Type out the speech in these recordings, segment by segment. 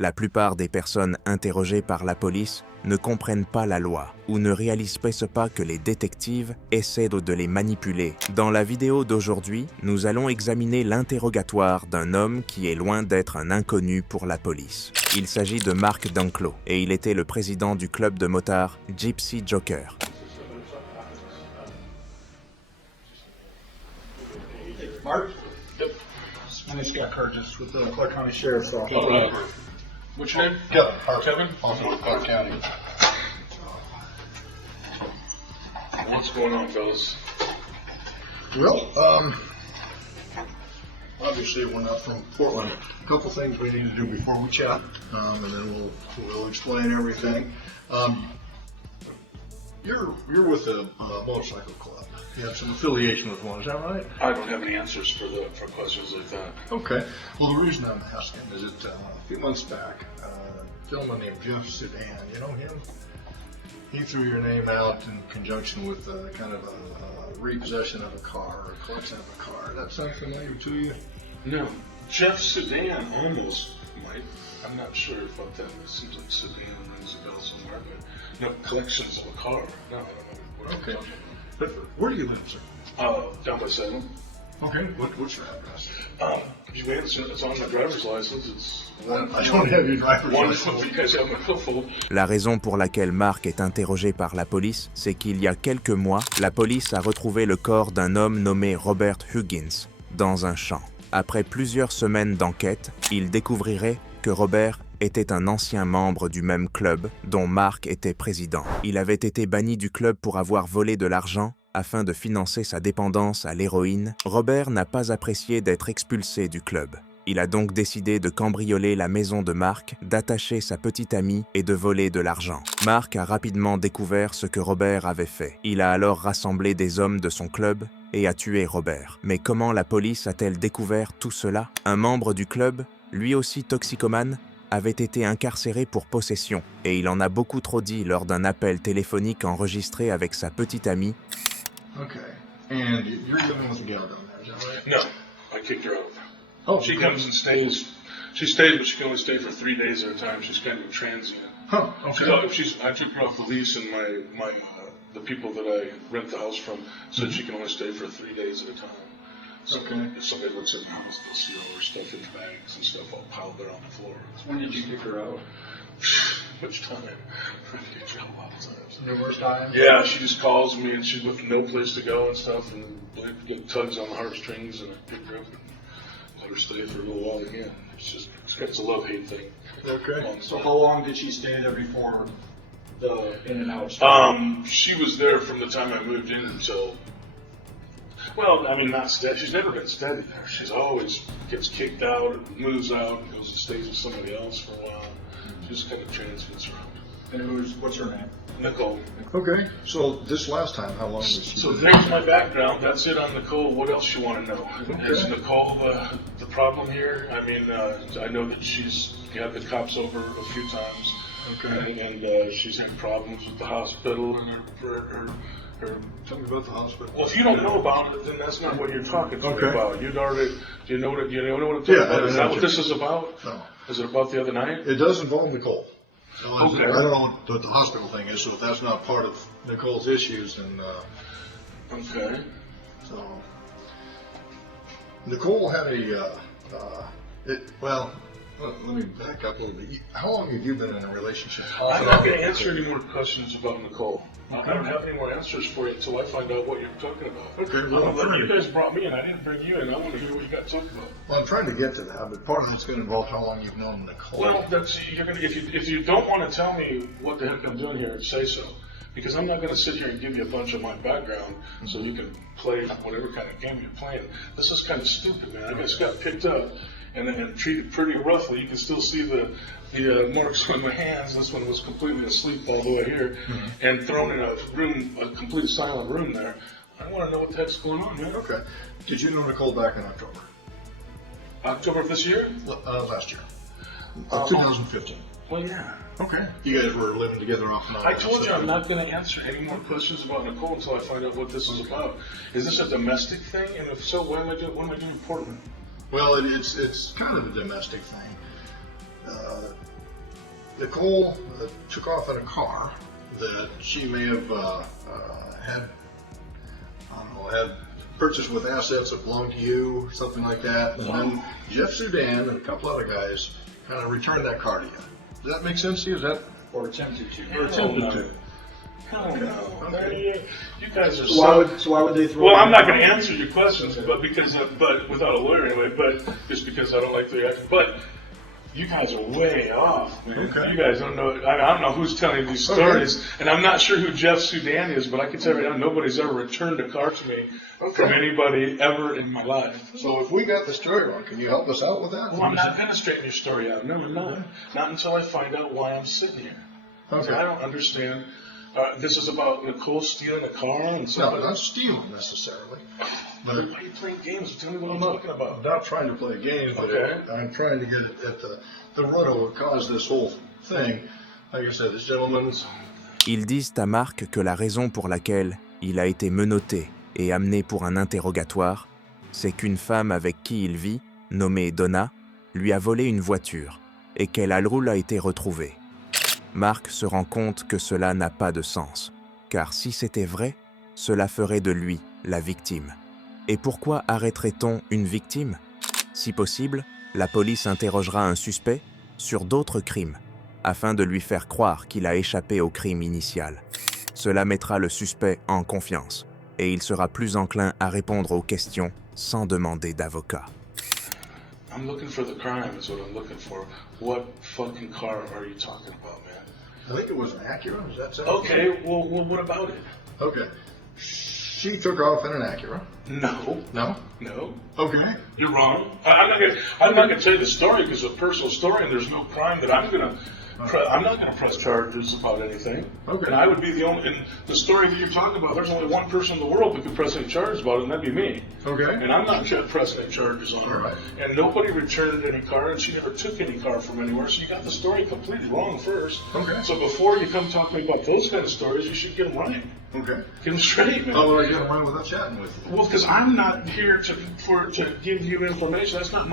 La plupart des personnes interrogées par la police ne comprennent pas la loi ou ne réalisent presque pas que les détectives essaient de les manipuler. Dans la vidéo d'aujourd'hui, nous allons examiner l'interrogatoire d'un homme qui est loin d'être un inconnu pour la police. Il s'agit de Mark Dunklo et il était le président du club de motards Gypsy Joker. Mark? Yep. My name's Scott Curtis with the Clark County Sheriff's Office. What's your name? Kevin. Hart. Kevin? Also with Clark County. What's going on, fellas? Well, obviously we're not from Portland. A couple things we need to do before we chat, and then we'll explain everything. You're with a motorcycle club. You have some affiliation with one, is that right? I don't have any answers for questions like that. Okay. Well, the reason I'm asking is that a few months back, a gentleman named Jeff Sedan, you know him? He threw your name out in conjunction with kind of a repossession of a car or collection of a car. Does that sound familiar to you? No. Jeff Sedan almost might. I'm not sure about that. It seems like Sedan rings a bell somewhere, but no collections of a car. No, I don't know what I'm talking about. But where do you live, sir? Down by Salem. Okay. What's your address? It's on my driver's license. It's I don't have your driver's license. You guys have my billfold. La raison pour laquelle Mark est interrogé par la police, c'est qu'il y a quelques mois, la police a retrouvé le corps d'un homme nommé Robert Huggins dans un champ. Après plusieurs semaines d'enquête, il découvrirait que Robert était un ancien membre du même club dont Mark était président. Il avait été banni du club pour avoir volé de l'argent afin de financer sa dépendance à l'héroïne. Robert n'a pas apprécié d'être expulsé du club. Il a donc décidé de cambrioler la maison de Mark, d'attacher sa petite amie et de voler de l'argent. Mark a rapidement découvert ce que Robert avait fait. Il a alors rassemblé des hommes de son club et a tué Robert. Mais comment la police a-t-elle découvert tout cela? Un membre du club, lui aussi toxicomane, avait été incarcéré pour possession et il en a beaucoup trop dit lors d'un appel téléphonique enregistré avec sa petite amie. Okay. And you're living with a gal down there, is that right? No, I kicked her out. Oh, She comes and stays. She stays, but she can only stay for 3 days at a time. She's kind of a transient. Huh. Okay. I took her off the lease, and the people that I rent the house from said she can only stay for 3 days at a time. So Okay. if somebody looks at the house, they'll see all her stuff in bags and stuff all piled there on the floor. When did you kick her out? Which time? I kicked her out a lot of times. Numerous times? Yeah, she just calls me, and she's with no place to go and stuff, and they get tugs on the heartstrings, and I pick her up and let her stay for a little while again. It's a love-hate thing. Okay. So how long did she stay there before the in and out? She was there from the time I moved in until, well, I mean, not steady. She's never been steady there. She's always gets kicked out, or moves out, and goes and stays with somebody else for a while. She just kind of transfers around. And what's her name? Nicole. Okay. So this last time, how long was she? So there's my background. That's it on Nicole. What else you want to know? Is Nicole the problem here? I mean, I know that she's had the cops over a few times. Okay. And she's had problems with the hospital and her. Tell me about the hospital. Well, if you don't know about it, then that's not what you're talking to me about. You'd already, do you know what I'm talking about? Is that what this is about? No. Is it about the other night? It does involve Nicole. Okay. I don't know what the hospital thing is, so if that's not part of Nicole's issues, then Okay. so Nicole had let me back up a little bit. How long have you been in a relationship? I'm not going to answer any more questions about Nicole. I don't have any more answers for you until I find out what you're talking about. Okay, well, You guys brought me in. I didn't bring you in. I want to hear what you got to talk about. Well, I'm trying to get to that, but part of it's going to involve how long you've known Nicole. Well, if you don't want to tell me what the heck I'm doing here, say so. Because I'm not going to sit here and give you a bunch of my background so you can play whatever kind of game you're playing. This is kind of stupid, man. I just got picked up and treated pretty roughly. You can still see the marks on my hands. This one was completely asleep all the way here, and thrown in a complete silent room there. I want to know what the heck's going on, man. Okay. Did you know Nicole back in October? October of this year? Last year. 2015. Well, yeah. Okay. You guys were living together off and on. I told you I'm not going to answer any more questions about Nicole until I find out what this is about. Is this a domestic thing? And if so, what am I doing in Portland? Well, it's kind of a domestic thing. Nicole took off in a car that she may have had, I don't know, had purchased with assets that belonged to you, something like that. And then Jeff Sudan and a couple other guys kind of returned that car to you. Does that make sense to you? Is that Or attempted to. or attempted to? Hell no. You guys are So why would they throw? Well, I'm not going to answer your questions, but without a lawyer anyway. But just because I don't like the reaction. But you guys are way off, man. Okay. You guys don't know. I don't know who's telling these stories, and I'm not sure who Jeff Sudan is. But I can tell you right now, nobody's ever returned a car to me from anybody ever in my life. So if we got the story wrong, can you help us out with that? Well, I'm not going to straighten your story out. No, I'm not. Not until I find out why I'm sitting here. Okay. I don't understand. This is about Nicole stealing a car and No, somebody. not stealing necessarily. But are you playing games? Tell me what I'm talking about. I'm not trying to play games, but Okay. I'm trying to get at the root of what caused this whole thing. Like I said, this gentleman's. Ils disent à Mark que la raison pour laquelle il a été menotté et amené pour un interrogatoire, c'est qu'une femme avec qui il vit, nommée Donna, lui a volé une voiture et qu'elle a été retrouvée. Mark se rend compte que cela n'a pas de sens, car si c'était vrai, cela ferait de lui la victime. Et pourquoi arrêterait-on une victime? Si possible, la police interrogera un suspect sur d'autres crimes, afin de lui faire croire qu'il a échappé au crime initial. Cela mettra le suspect en confiance, et il sera plus enclin à répondre aux questions sans demander d'avocat. I'm looking for the crime is what I'm looking for. What fucking car are you talking about, man? I think it was an Acura. Is that so? Okay, well, what about it? Okay. She took off in an Acura. No, No. no, Okay. you're wrong. I'm not gonna tell you the story because it's a personal story, and there's no crime that I'm not gonna press charges about anything. Okay. And I would be the only. In the story that you're talking about, there's only one person in the world that could press any charges about it, and that'd be me. Okay. And I'm not going to press any charges on her. Right. And nobody returned any car, and she never took any car from anywhere. So you got the story completely wrong first. Okay. So before you come talk to me about those kind of stories, you should get them right. Okay. Get them straight, man. How would I get away without chatting with you? Well, because I'm not here to give you information. That's not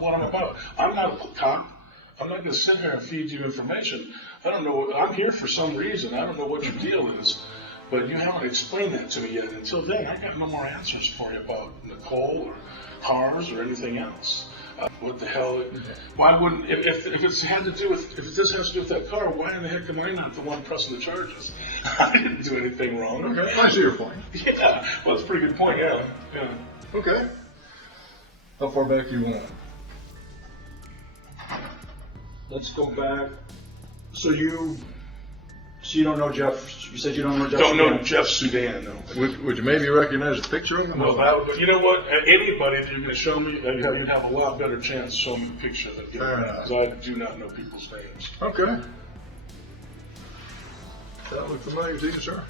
what I'm about. I'm not a cop. I'm not going to sit here and feed you information. I don't know. I'm here for some reason. I don't know what your deal is, but you haven't explained that to me yet. Until then, I got no more answers for you about Nicole or cars or anything else. What the hell? Why wouldn't if this has to do with that car? Why in the heck am I not the one pressing the charges? I didn't do anything wrong. Okay. I see your point. Yeah, well, that's a pretty good point. Yeah. Okay. How far back do you want? Let's go back. So you don't know Jeff? You said you don't know Jeff? Don't know Sudan. Jeff Sudan, no. Would you maybe recognize the picture of him? Well, you know what? Anybody that you're going to show me, you'd have a lot better chance to show me the picture than you. Fair enough. Because I do not know people's names. Okay. That look familiar to you, sir?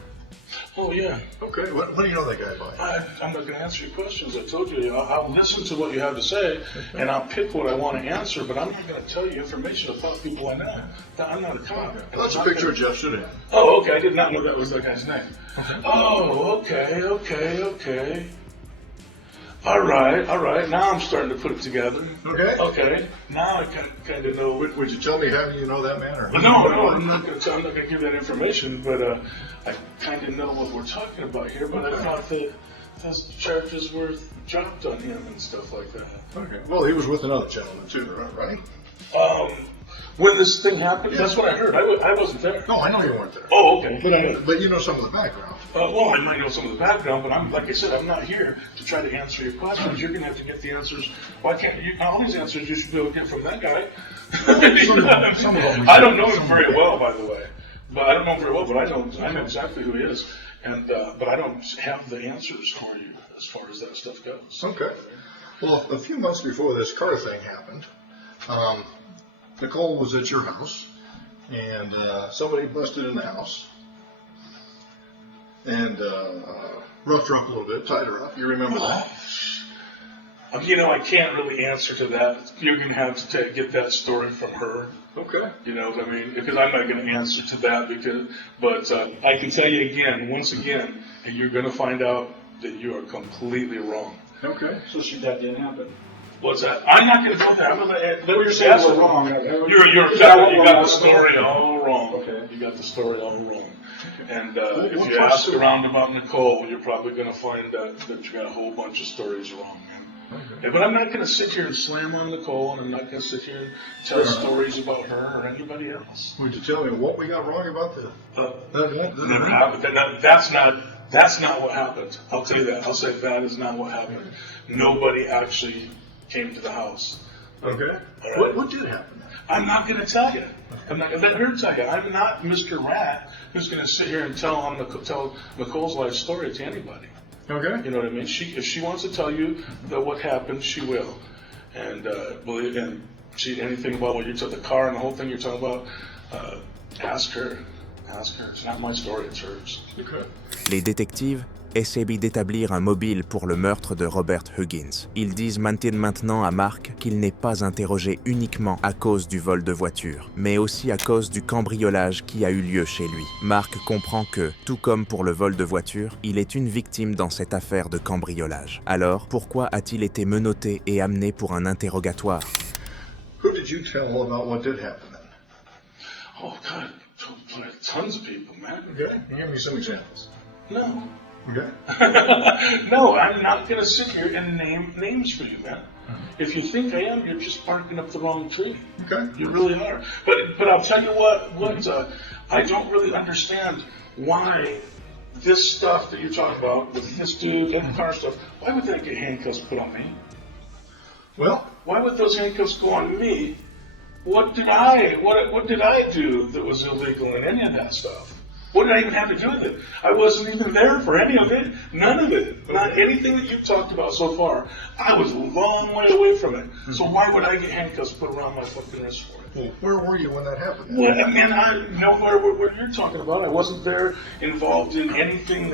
Oh, yeah. Okay. What do you know that guy by? I'm not going to answer your questions. I told you. I'll listen to what you have to say, and I'll pick what I want to answer, but I'm not going to tell you information about people I know. I'm not a cop. Well, that's a picture of Jeff Sudan. Oh, okay. I did not know that was that guy's name. Oh, okay. All right. Now I'm starting to put it together. Okay. Now I kind of know. Would you tell me how you know that man? Or No, I'm not going to give that information, but I kind of know what we're talking about here. But I thought that those charges were dropped on him and stuff like that. Okay. Well, he was with another gentleman too, right? When this thing happened, that's what I heard. I wasn't there. No, I know you weren't there. Oh, okay. But you know some of the background. Well, I might know some of the background, but like I said, I'm not here to try to answer your questions. You're going to have to get the answers. Why can't you? All these answers you should be able to get from that guy. Some of them. I don't know him very well, by the way. But I don't know him very well, but I know exactly who he is. And but I don't have the answers for you as far as that stuff goes. Okay. Well, a few months before this car thing happened, Nicole was at your house, and somebody busted in the house and roughed her up a little bit, tied her up. You remember that? I can't really answer to that. You're going to have to get that story from her. Okay. You know what I mean? Because I'm not going to answer to that. But I can tell you once again, and you're going to find out that you are completely wrong. Okay. So that didn't happen? What's that? I'm not going to go there. I'm going to. What you're saying is wrong. You got the story all wrong. Okay. You got the story all wrong. And if you ask around about Nicole, you're probably going to find that you got a whole bunch of stories wrong. Okay. But I'm not going to sit here and slam on Nicole, and I'm not going to sit here and tell stories about her or anybody else. Would you tell me what we got wrong about this? Never happened. That's not what happened. I'll tell you that. I'll say that is not what happened. Nobody actually came to the house. Okay. Right. What did happen? I'm not going to tell you. I'm not going to let her tell you. I'm not Mr. Rat who's going to sit here and tell Nicole's life story to anybody. Okay. You know what I mean? If she wants to tell you what happened, she will. And anything about what you took the car and the whole thing you're talking about, ask her. Ask her. It's not my story, it's hers. Okay. Les détectives essaient d'établir un mobile pour le meurtre de Robert Huggins. Ils disent maintenant à Mark qu'il n'est pas interrogé uniquement à cause du vol de voiture, mais aussi à cause du cambriolage qui a eu lieu chez lui. Mark comprend que, tout comme pour le vol de voiture, il est une victime dans cette affaire de cambriolage. Alors, pourquoi a-t-il été menotté et amené pour un interrogatoire? Who did you tell about what did happen then? Oh, God. Tons of people, man. Okay. Give me some examples. No. Okay. No, I'm not going to sit here and name names for you, man. If you think I am, you're just barking up the wrong tree. Okay. You really are. But I'll tell you what, I don't really understand why this stuff that you're talking about with this dude and the car stuff, why would that get handcuffs put on me? Well, why would those handcuffs go on me? What did I do that was illegal in any of that stuff? What did I even have to do with it? I wasn't even there for any of it. None of it. Not anything that you've talked about so far. I was a long way away from it. So why would I get handcuffs put around my fucking wrist for it? Well, where were you when that happened? Well, I mean, I know where you're talking about. I wasn't there involved in anything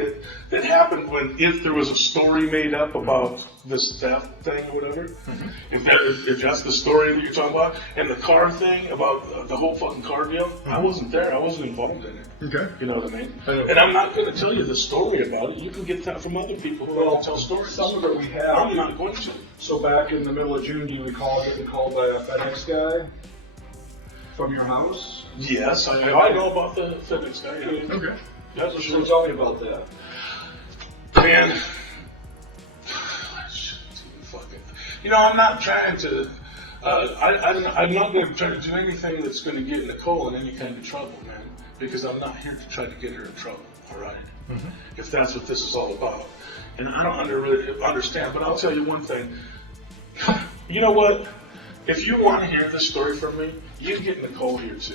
that happened if there was a story made up about this theft thing or whatever. Mm-hmm. If that's the story that you're talking about, and the car thing about the whole fucking car deal, I wasn't there. I wasn't involved in it. Okay. You know what I mean? And I'm not going to tell you the story about it. You can get that from other people who tell stories. Some of it we have. I'm not going to. So back in the middle of June, do you recall getting called by a FedEx guy from your house? Yes, I know about the FedEx guy. Yeah. Okay. That's for sure. So tell me about that. Man, you know, I'm not trying to. I'm not going to try to do anything that's going to get Nicole in any kind of trouble, man. Because I'm not here to try to get her in trouble. All right. Mm-hmm. If that's what this is all about, and I don't really understand, but I'll tell you one thing. You know what? If you want to hear this story from me, you get Nicole here too.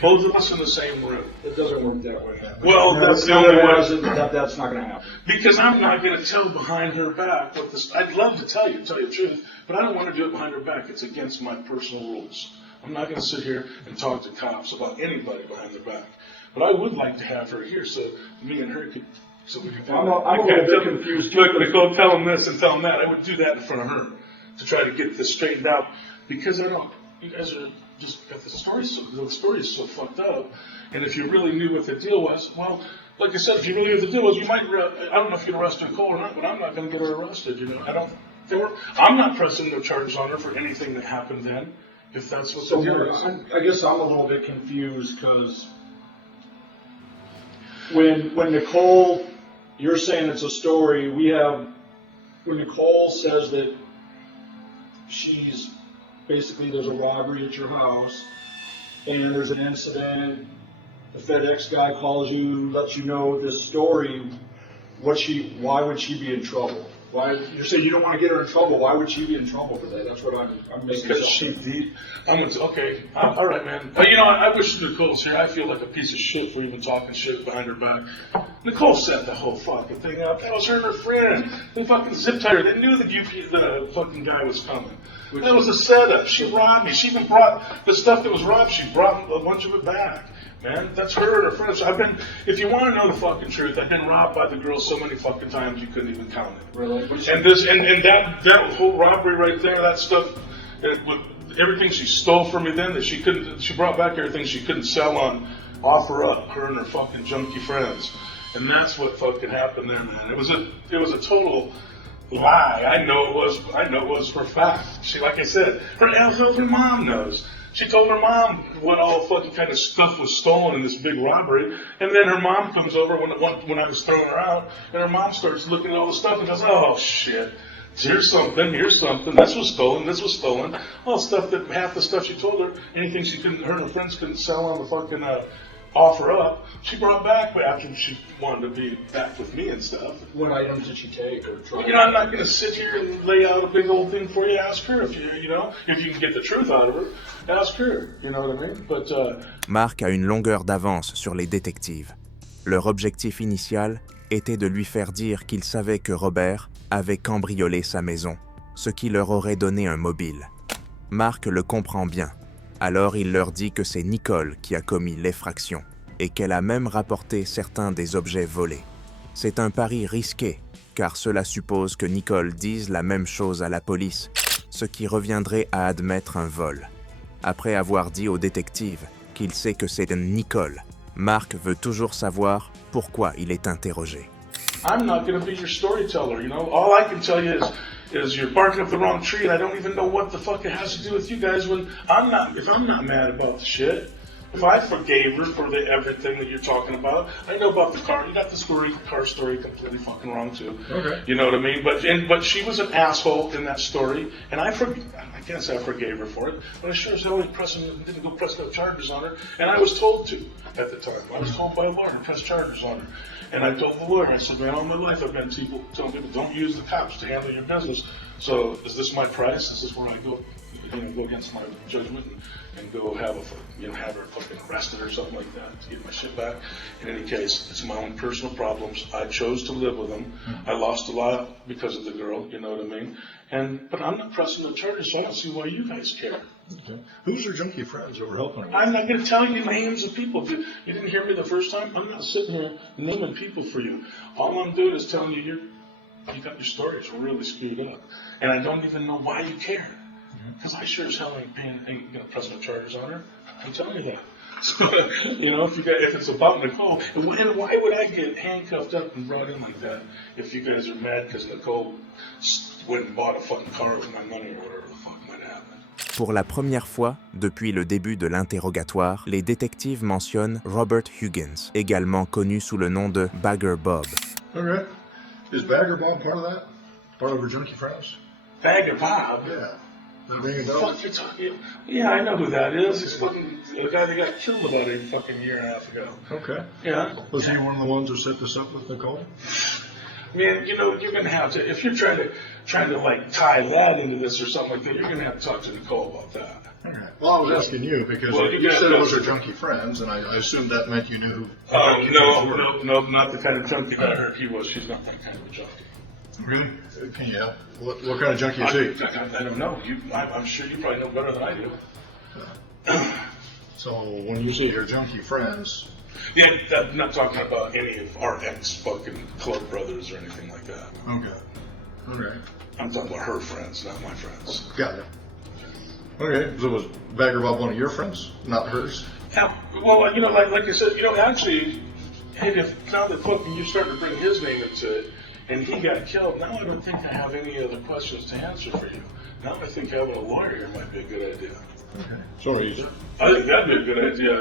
Both of us in the same room. It doesn't work that way. Well, that's the only way. That's not going to happen. Because I'm not going to tell behind her back what this. I'd love to tell you the truth, but I don't want to do it behind her back. It's against my personal rules. I'm not going to sit here and talk to cops about anybody behind their back. But I would like to have her here so me and her could. So we could. I'm a little bit confused. Look, Nicole, tell them this and tell them that. I would do that in front of her to try to get this straightened out because I don't. You guys are just got the story. The story is so fucked up. And if you really knew what the deal was, well, like I said, if you really knew what the deal was, you might. I don't know if you'd arrest Nicole or not, but I'm not going to get her arrested. You know, I'm not pressing no charges on her for anything that happened then. If that's what the deal is. I guess I'm a little bit confused because when Nicole, you're saying it's a story. When Nicole says that she's basically there's a robbery at your house and there's an incident, the FedEx guy calls you, lets you know this story. Why would she be in trouble? Why you say you don't want to get her in trouble? Why would she be in trouble for that? That's what I'm missing. Because okay. All right, man. But you know, I wish Nicole's here. I feel like a piece of shit for even talking shit behind her back. Nicole set the whole fucking thing up. That was her and her friend. They fucking zip tied her. They knew the fucking guy was coming. That was a setup. She robbed me. She even brought the stuff that was robbed. She brought a bunch of it back. Man, that's her and her friends. If you want to know the fucking truth, I've been robbed by the girl so many fucking times you couldn't even count it. Really? And that whole robbery right there, that stuff, everything she stole from me then that she brought back everything she couldn't sell on, offer up, her and her fucking junkie friends. And that's what fucking happened there, man. It was a total lie. I know it was for a fact. She, like I said, her mom knows. She told her mom what all fucking kind of stuff was stolen in this big robbery, and then her mom comes over when I was throwing her out, and her mom starts looking at all the stuff and goes, "Oh shit, here's something, this was stolen, all stuff that half the stuff she told her, anything her and her friends couldn't sell on the fucking offer up, she brought back after she wanted to be back with me and stuff." What items did she take or try? You know, I'm not going to sit here and lay out a big old thing for you. Ask her if you can get the truth out of her. Ask her, you know what I mean? But, Mark a une longueur d'avance sur les détectives. Leur objectif initial était de lui faire dire qu'il savait que Robert avait cambriolé sa maison, ce qui leur aurait donné un mobile. Mark le comprend bien. Alors il leur dit que c'est Nicole qui a commis l'effraction et qu'elle a même rapporté certains des objets volés. C'est un pari risqué, car cela suppose que Nicole dise la même chose à la police, ce qui reviendrait à admettre un vol. Après avoir dit au détective qu'il sait que c'est Nicole, Mark veut toujours savoir pourquoi il est interrogé. I'm not going to be your storyteller, you know. All I can tell you is you're barking up the wrong tree, and I don't even know what the fuck it has to do with you guys when if I'm not mad about the shit. If I forgave her for everything that you're talking about, I know about the car. You got this car story completely fucking wrong too. Okay. You know what I mean? But she was an asshole in that story, and I can't say I forgave her for it, but I sure as hell didn't go press no charges on her, and I was told to at the time. I was told by a lawyer to press charges on her, and I told the lawyer, I said, man, all my life I've been telling people don't use the cops to handle your business. So is this my price? Is this where I go against my judgment and go have her fucking arrested or something like that to get my shit back? In any case, it's my own personal problems. I chose to live with them. I lost a lot because of the girl, you know what I mean? But I'm not pressing the charges, so I don't see why you guys care. Okay. Who's her junkie friends that were helping her? I'm not going to tell you names of people. You didn't hear me the first time? I'm not sitting here naming people for you. All I'm doing is telling you you got your stories really screwed up. And I don't even know why you care. Because I sure as hell ain't going to press no charges on her. I'm telling you that. So, if it's about Nicole, and why would I get handcuffed up and brought in like that if you guys are mad because Nicole went and bought a fucking car with my money or whatever the fuck might happen? Pour la première fois depuis le début de l'interrogatoire, les détectives mentionnent Robert Huggins, également connu sous le nom de Bagger Bob. Okay. Is Bagger Bob part of that? Part of her junkie friends? Bagger Bob? Yeah. Fuck you talking? Yeah, I know who that is. He's fucking the guy that got killed about a fucking year and a half ago. Okay. Yeah. Was he one of the ones who set this up with Nicole? Man, you're gonna have to, if you're trying to like tie that into this or something like that, you're gonna have to talk to Nicole about that. Okay. Well, I was asking you because you said it was her junkie friends, and I assumed that meant you knew who. No, not the kind of junkie that I heard he was. She's not that kind of a junkie. Really? Can you help? What kind of junkie is he? I don't know. I'm sure you probably know better than I do. So when you say her junkie friends. Yeah, I'm not talking about any of our ex-fucking club brothers or anything like that. Okay. I'm talking about her friends, not my friends. Got it. Okay, so was Bagger Bob one of your friends, not hers? Yeah, well, like I said, actually, hey, now that fucking you started to bring his name into it, and he got killed, now I don't think I have any other questions to answer for you. Now I think having a lawyer here might be a good idea. Okay. Sorry. I think that'd be a good idea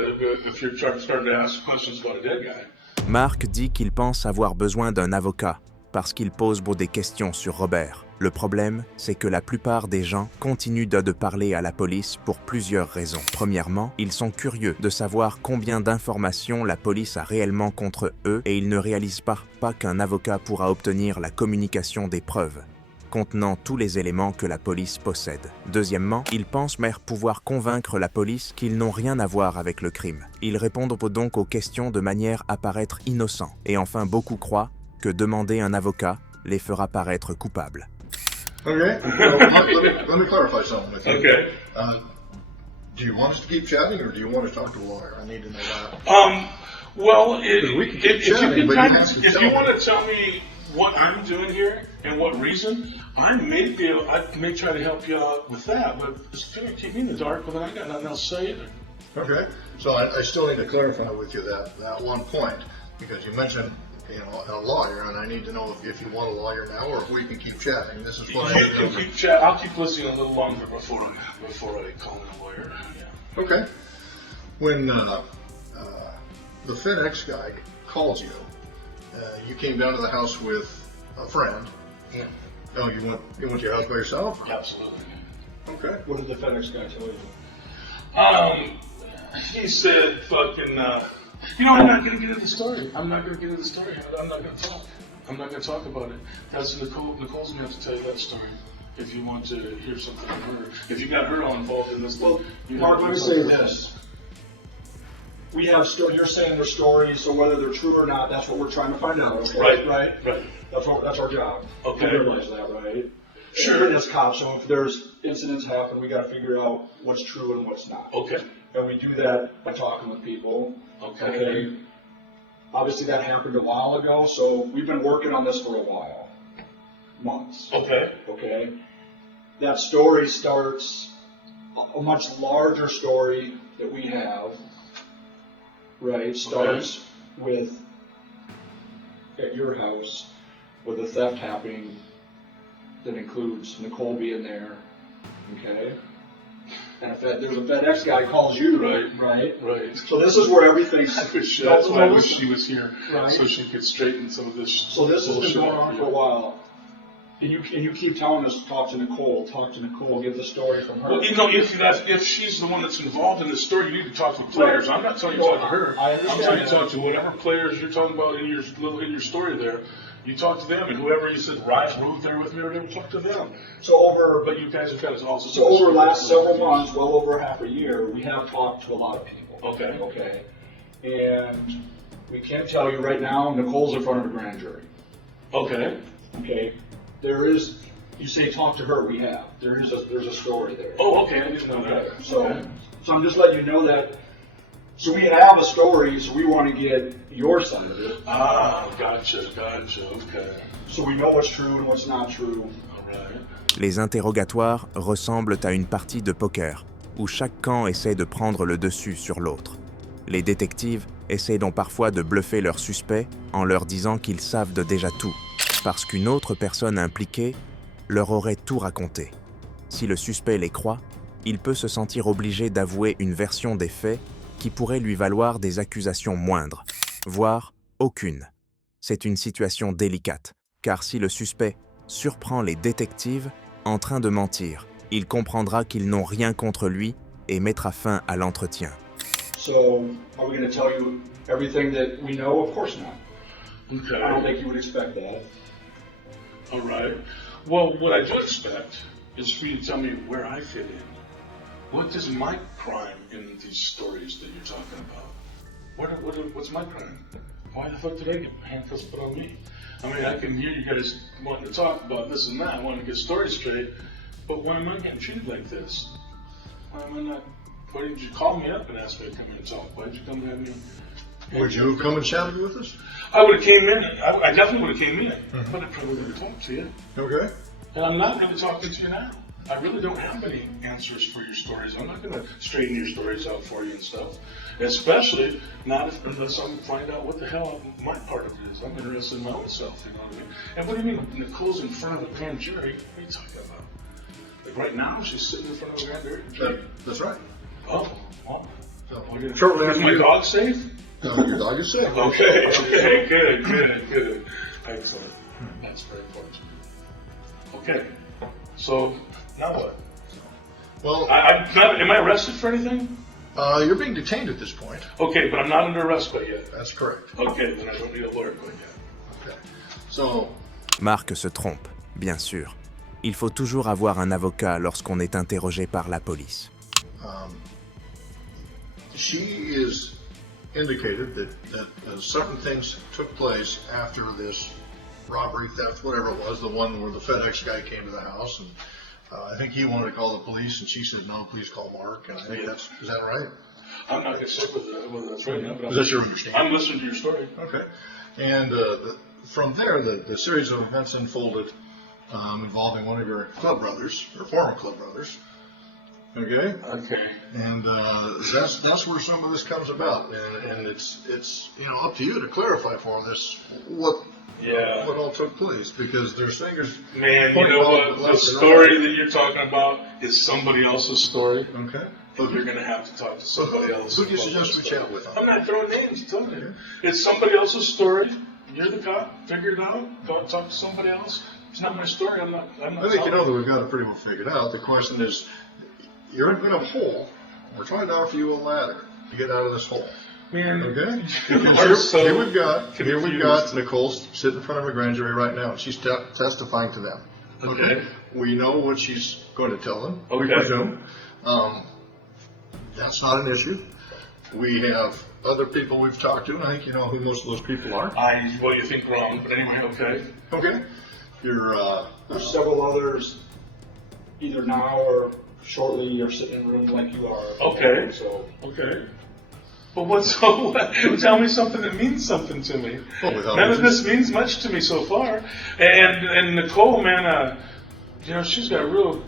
if you're starting to ask questions about a dead guy. Mark dit qu'il pense avoir besoin d'un avocat parce qu'il pose des questions sur Robert. Le problème, c'est que la plupart des gens continuent de parler à la police pour plusieurs raisons. Premièrement, ils sont curieux de savoir combien d'informations la police a réellement contre eux et ils ne réalisent pas qu'un avocat pourra obtenir la communication des preuves contenant tous les éléments que la police possède. Deuxièmement, ils pensent pouvoir convaincre la police qu'ils n'ont rien à voir avec le crime. Ils répondent donc aux questions de manière à paraître innocents. Et enfin, beaucoup croient que demander un avocat les fera paraître coupables. Okay. Let me clarify something with you. Okay. Do you want us to keep chatting, or do you want to talk to a lawyer? I need to know that. Well, we can keep chatting, but if you want to tell me what I'm doing here and what reason, I may try to help you out with that. But if you're going to keep me in the dark, well, then I got nothing else to say either. Okay. So I still need to clarify with you that one point, because you mentioned a lawyer, and I need to know if you want a lawyer now or if we can keep chatting. This is what I need to know. Keep chat. I'll keep listening a little longer before I call in a lawyer. Yeah. Okay. When the FedEx guy calls you, you came down to the house with a friend. Yeah. Oh, you went to your house by yourself? Absolutely. Okay. What did the FedEx guy tell you? He said, "Fucking, I'm not gonna get into the story. I'm not gonna talk. I'm not gonna talk about it. That's Nicole. Nicole's gonna have to tell you that story if you want to hear something from her. If you got her all involved in this, Well, you Mark, let me say this. We have you're saying their stories, so whether they're true or not, that's what we're trying to find out. Okay? Right. That's our job. Okay. You realize that, right? Sure. As cops, so if there's incidents happen, we got to figure out what's true and what's not. Okay. And we do that by talking with people. Okay. Obviously, that happened a while ago, so we've been working on this for a while, months. Okay. Okay. That story starts a much larger story that we have. Right, starts with at your house with a theft happening that includes Nicole being there, okay? And if there's a FedEx guy calls you, right? So this is where everything's. That's why I wish she was here, right? So she could straighten some of this. So this has been going on for a while. And you keep telling us, talk to Nicole, get the story from her. Well, if she's the one that's involved in this story, you need to talk to players. I'm not telling you to talk to her. I understand. I'm telling you to talk to whatever players you're talking about in your story there. You talk to them, and whoever you said, Ruth there with me, or whatever, talk to them. But you guys have kind of also. So over the last several months, well over half a year, we have talked to a lot of people. Okay. And we can't tell you right now, Nicole's in front of a grand jury. Okay. There is, you say talk to her, there's a story there. Oh, okay, I didn't know that. So I'm just letting you know that, so we have a story, so we want to get your side of it. Gotcha, okay. So we know what's true and what's not true. All right. Les interrogatoires ressemblent à une partie de poker, où chaque camp essaie de prendre le dessus sur l'autre. Les détectives essaient donc parfois de bluffer leurs suspects en leur disant qu'ils savent de déjà tout, parce qu'une autre personne impliquée leur aurait tout raconté. Si le suspect les croit, il peut se sentir obligé d'avouer une version des faits qui pourrait lui valoir des accusations moindres, voire aucune. C'est une situation délicate, car si le suspect surprend les détectives en train de mentir, il comprendra qu'ils n'ont rien contre lui et mettra fin à l'entretien. So, are we going to tell you everything that we know? Of course not. Okay. I don't think you would expect that. All right. Well, what I do expect is for you to tell me where I fit in. What is my crime in these stories that you're talking about? What's my crime? Why the fuck did I get handcuffs put on me? I mean, I can hear you guys wanting to talk about this and that, wanting to get stories straight, but why am I getting treated like this? Why am I not? Why didn't you call me up and ask me to come here and talk? Why did you come and have me? Would you have come and chatted with us? I would have came in. I definitely would have came in, but I probably would have talked to you. Okay. And I'm not really talking to you now. I really don't have any answers for your stories. I'm not going to straighten your stories out for you and stuff. Especially not unless I find out what the hell my part of it is. I'm interested in my own self, you know what I mean? And what do you mean Nicole's in front of a grand jury? What are you talking about? Like right now, she's sitting in front of a grand jury? That's right. Oh, wow. So, Is my dog safe? your dog is safe. Okay, good. Excellent. That's very important. Okay, so now what? Well, am I arrested for anything? you're being detained at this point. Okay, but I'm not under arrest quite yet. That's correct. Okay, then I don't need a lawyer quite yet. Okay. So, Marc se trompe, bien sûr. Il faut toujours avoir un avocat lorsqu'on est interrogé par la police. she is indicated that certain things took place after this robbery, theft, whatever it was, the one where the FedEx guy came to the house, and I think he wanted to call the police, and she said, no, please call Mark, and I think is that right? I'm not going to say whether that's right now, but Is that your understanding? I'm listening to your story. Okay. And from there, the series of events unfolded involving one of your club brothers, or former club brothers, Okay? Okay. And that's where some of this comes about. And it's up to you to clarify for this what all took place, because there's fingers. Man, you know what? The story that you're talking about is somebody else's story. Okay. But you're going to have to talk to somebody else. Who do you suggest we chat with? I'm not throwing names, I'm telling you. It's somebody else's story. You're the cop. Figure it out. Go talk to somebody else. It's not my story. I'm not I think you know that we've got it pretty well figured out. The question is, you're in a hole. We're trying to offer you a ladder to get out of this hole. Man, okay? So here we've got Nicole sitting in front of a grand jury right now, and she's testifying to them. Okay. We know what she's going to tell them. Okay. We presume. That's not an issue. We have other people we've talked to, and I think you know who most of those people are. Well, you think wrong, but anyway, okay. Okay. There's several others, either now or shortly, you're sitting in a room like you are. Okay. Okay. But tell me something that means something to me. Well, none of this means much to me so far. And Nicole, man, she's got real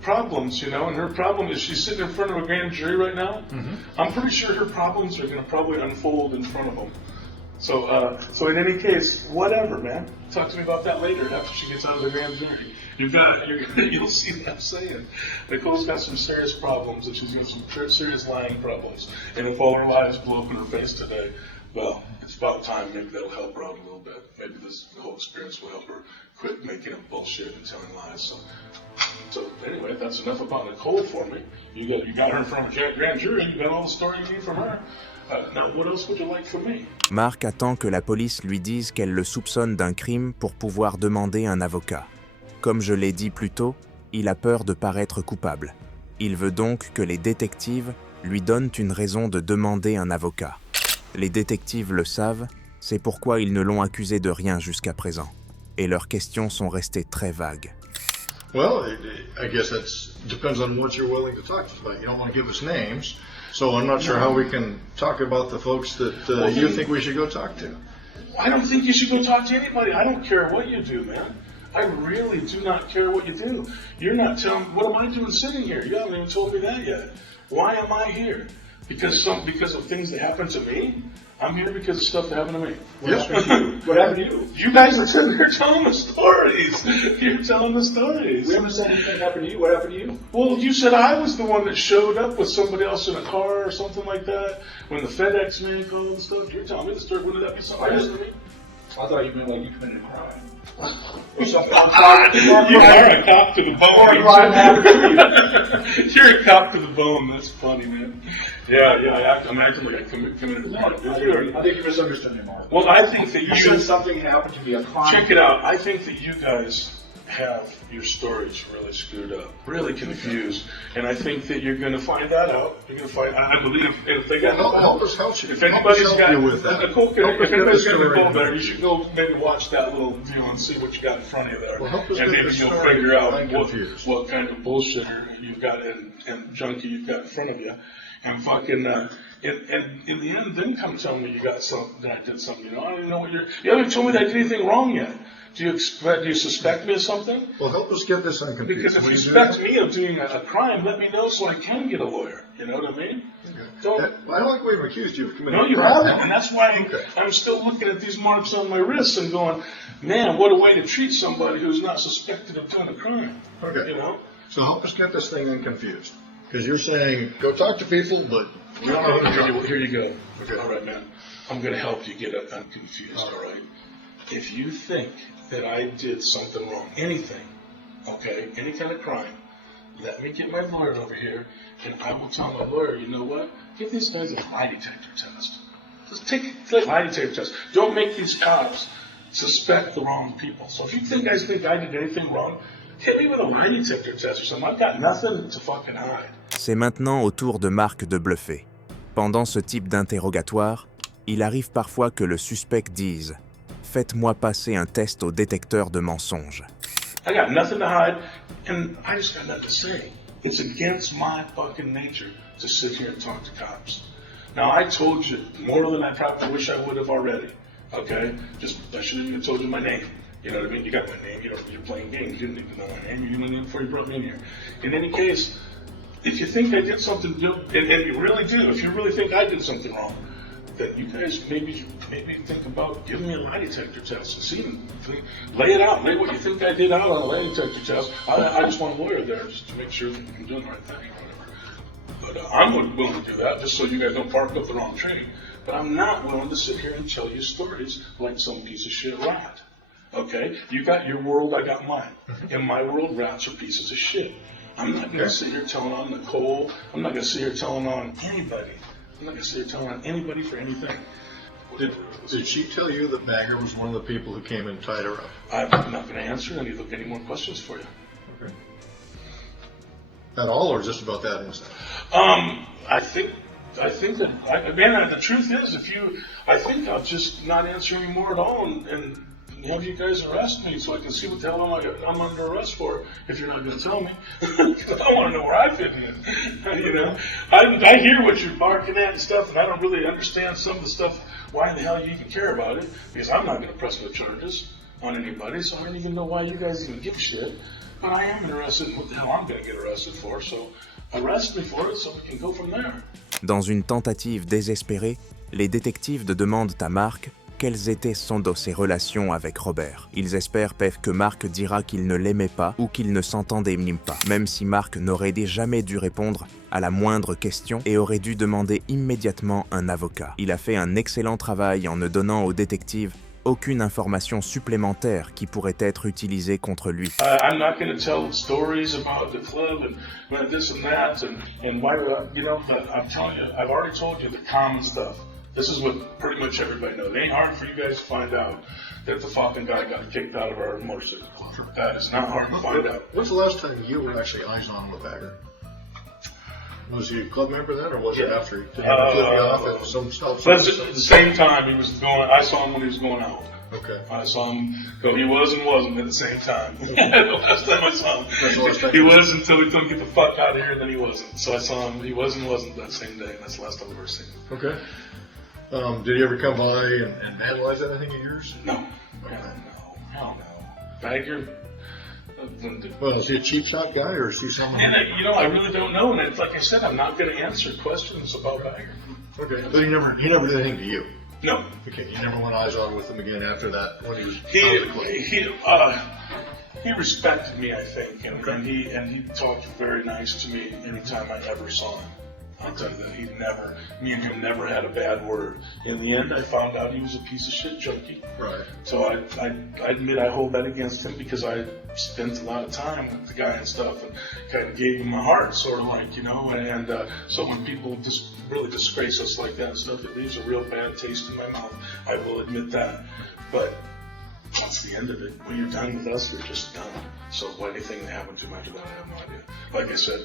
problems, and her problem is she's sitting in front of a grand jury right now. Mm-hmm. I'm pretty sure her problems are going to probably unfold in front of them. So in any case, whatever, man. Talk to me about that later after she gets out of the grand jury. You'll see what I'm saying. Nicole's got some serious problems, and she's got some serious lying problems. And if all her lies blow up in her face today, well, it's about time. Maybe that'll help her out a little bit. Maybe this whole experience will help her quit making up bullshit and telling lies. So anyway, that's enough about Nicole for me. You got her in front of a grand jury. You got all the story you need from her. Now, what else would you like from me? Mark attend que la police lui dise qu'elle le soupçonne d'un crime pour pouvoir demander un avocat. Comme je l'ai dit plus tôt, il a peur de paraître coupable. Il veut donc que les détectives lui donnent une raison de demander un avocat. Les détectives le savent, c'est pourquoi ils ne l'ont accusé de rien jusqu'à présent. Et leurs questions sont restées très vagues. Well, I guess that depends on what you're willing to talk to us about. You don't want to give us names, so I'm not sure how we can talk about the folks that you think we should go talk to. I don't think you should go talk to anybody. I don't care what you do, man. I really do not care what you do. You're not telling me, what am I doing sitting here? You haven't even told me that yet. Why am I here? Because of things that happened to me? I'm here because of stuff that happened to me. What happened to you? You guys are sitting here telling the stories. You're telling the stories. We haven't said anything happened to you. What happened to you? Well, you said I was the one that showed up with somebody else in a car or something like that. When the FedEx man called and stuff. You're telling me the story. Wouldn't that be something else to me? I thought you meant like you committed a crime. You are a cop to the bone. You're a cop to the bone. That's funny, man. Yeah. I'm acting like I committed a crime. I think you misunderstood me, Mark. Well, I think that you said something happened to be a crime. Check it out. I think that you guys have your stories really screwed up, really confused, and I think that you're going to find that out. You're going to find. I believe if they got help us help you. If anybody's got you with that. Nicole, if anybody's got Nicole there, you should go maybe watch that little video and see what you got in front of you there, and maybe you'll figure out what kind of bullshit you've got and junkie you've got in front of you, and fucking. And in the end, then come tell me you got something. That I did something. I don't even know what you haven't told me that I did anything wrong yet. Do you suspect me of something? Well, help us get this unconfused. Because if you suspect me of doing a crime, let me know so I can get a lawyer. You know what I mean? Okay. I don't think we've accused you of committing a crime. No, you haven't, and that's why I'm still looking at these marks on my wrists and going, man, what a way to treat somebody who's not suspected of doing a crime. Okay. So help us get this thing unconfused. Because you're saying, go talk to people, but we don't know who to talk. Here you go. Okay. All right, man. I'm going to help you get unconfused, all right? If you think that I did something wrong, anything, okay, any kind of crime, let me get my lawyer over here, and I will tell my lawyer, you know what? Give these guys a lie detector test. Just take a lie detector test. Don't make these cops suspect the wrong people. So if you guys think I did anything wrong, hit me with a lie detector test or something. I've got nothing to fucking hide. C'est maintenant au tour de Mark de bluffer. Pendant ce type d'interrogatoire, il arrive parfois que le suspect dise « Faites-moi passer un test au détecteur de mensonges ». I got nothing to hide, and I just got nothing to say. It's against my fucking nature to sit here and talk to cops. Now, I told you more than I probably wish I would have already, okay? I shouldn't even told you my name. You know what I mean? You got my name. You're playing games. You didn't even know my name. You knew my name before you brought me in here. In any case, if you think I did something, and you really do, if you really think I did something wrong, then you guys maybe think about giving me a lie detector test and see, lay it out, lay what you think I did out on a lie detector test. I just want a lawyer there just to make sure that I'm doing the right thing or whatever. But I'm willing to do that just so you guys don't park up the wrong train. But I'm not willing to sit here and tell you stories like some piece of shit rat. Okay? You got your world, I got mine. In my world, rats are pieces of shit. I'm not going to sit here telling on Nicole. I'm not going to sit here telling on anybody. I'm not going to sit here telling on anybody for anything. Did she tell you that Bagger was one of the people who came and tied her up? I'm not going to answer any more questions for you. Okay. At all, or just about that incident? I think that, the truth is, I think I'll just not answer anymore at all and have you guys arrest me so I can see what the hell I'm under arrest for if you're not going to tell me. Because I want to know where I fit in. You know, I hear what you're barking at and stuff, and I don't really understand some of the stuff. Why the hell you even care about it? Because I'm not going to press no charges on anybody, so I don't even know why you guys even give a shit. But I am interested in what the hell I'm going to get arrested for, so arrest me for it so we can go from there. Dans une tentative désespérée, les détectives demandent à Mark quelles étaient sans dos ses relations avec Robert. Ils espèrent que Mark dira qu'il ne l'aimait pas ou qu'il ne s'entendait pas, même si Mark n'aurait jamais dû répondre à la moindre question et aurait dû demander immédiatement un avocat. Il a fait un excellent travail en ne donnant aux détectives aucune information supplémentaire qui pourrait être utilisée contre lui. I'm not going to tell stories about the club and this and that and why, you know, but I'm telling you, I've already told you the common stuff. This is what pretty much everybody knows. It ain't hard for you guys to find out that the fucking guy got kicked out of our motorcycle club. That is not hard to find out. When's the last time you were actually eyes on with Bagger? Was he a club member then, or was it after? Did he flip you off at some stop sign? That's at the same time he was going. I saw him when he was going out. Okay. I saw him go. He was and wasn't at the same time. The last time I saw him, That's the last time he was until he told him get the fuck out of here, and then he wasn't. So I saw him. He was and wasn't that same day. That's the last time I've ever seen him. Okay. Did he ever come by and vandalize anything of yours? No. Okay. No. Hell no. Bagger. Well, is he a cheap shot guy, or is he someone? And I really don't know. And it's, like I said, I'm not going to answer questions about Bagger. Okay, but he never did anything to you. No. Okay, you never went eyes on with him again after that when he was out of the club. He respected me, I think, and he talked very nice to me anytime I ever saw him. I'll tell you that me and him never had a bad word. In the end, I found out he was a piece of shit junkie. Right. So I admit I hold that against him because I spent a lot of time with the guy and stuff and kind of gave him my heart, sort of like, you know, and so when people just really disgrace us like that and stuff, it leaves a real bad taste in my mouth. I will admit that. But that's the end of it. When you're done with us, you're just done. So anything that happened to him after that, I have no idea. Like I said,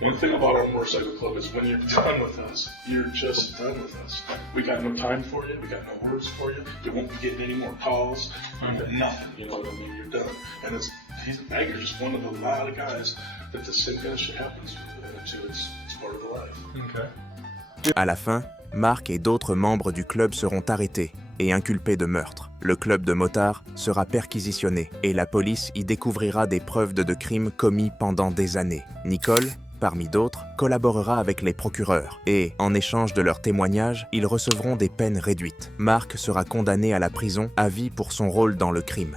one thing about our motorcycle club is when you're done with us, you're just done with us. We got no time for you. We got no words for you. You won't be getting any more calls. You got nothing. You know what I mean? You're done. And Bagger's just one of a lot of guys that the same kind of shit happens to. It's part of the life. Okay. À la fin, Mark et d'autres membres du club seront arrêtés et inculpés de meurtre. Le club de motards sera perquisitionné et la police y découvrira des preuves de crimes commis pendant des années. Nicole, parmi d'autres, collaborera avec les procureurs et, en échange de leurs témoignages, ils recevront des peines réduites. Mark sera condamné à la prison à vie pour son rôle dans le crime.